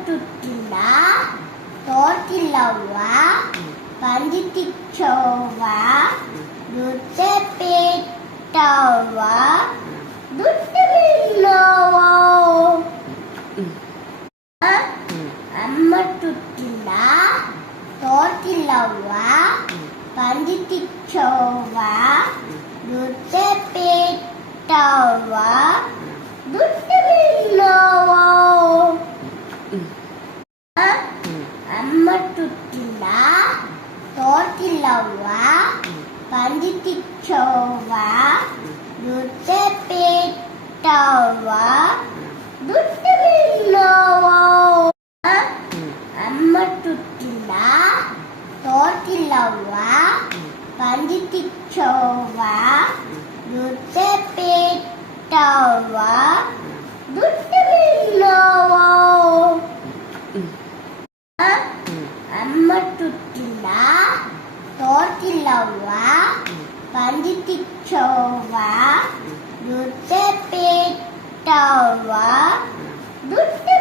ತುಟ್ಟಿಲ್ಲ ತೋರ್ತಿಲ್ಲವ್ವ ಬಂದಿತ್ತಿಚ್ಚವ್ವ ದುಡ್ಡೆ ಪೇಟವ್ವ ದುಡ್ಡಿಲ್ಲವ್ವ ಅಮ್ಮ ತುಟ್ಟಿಲ್ಲ ತೋರ್ತಿಲ್ಲವ್ವ ಬಂದಿತ್ತಿಚ್ಚವ್ವ ದುಡ್ಡೆ ಪೇಟವ್ವ ದುಡ್ಡಿಲ್ಲವ್ವ ಅಮ್ಮ ತುಟ್ಟಿಲ್ಲ ತೋರ್ತಿಲ್ಲವ್ವ ಬಂದಿತ್ತಿಚ್ಚವ್ವ ದುಡ್ಡೆ ಪೇಟವ್ವ ದುಡ್ಡಿಲ್ಲವ್ವ ಅಮ್ಮ ತುಟ್ಟಿಲ್ಲ ತೋರ್ತಿಲ್ಲವ್ವ ಬಂದಿತ್ತಿಚ್ಚವ್ವ ದುಡ್ಡೆ ಪೇಟವ್ವ ದುಡ್ಡಿಲ್ಲವ್ವ ಅಮ್ಮ ತುಟ್ಟಿಲ್ಲ ತೋರ್ತಿಲ್ಲವ್ವ ಬಂದಿತ್ತಿಚ್ಚವ್ವ ದುಡ್ಡೆ ಪೇಟವ್ವ ದುಡ್ಡು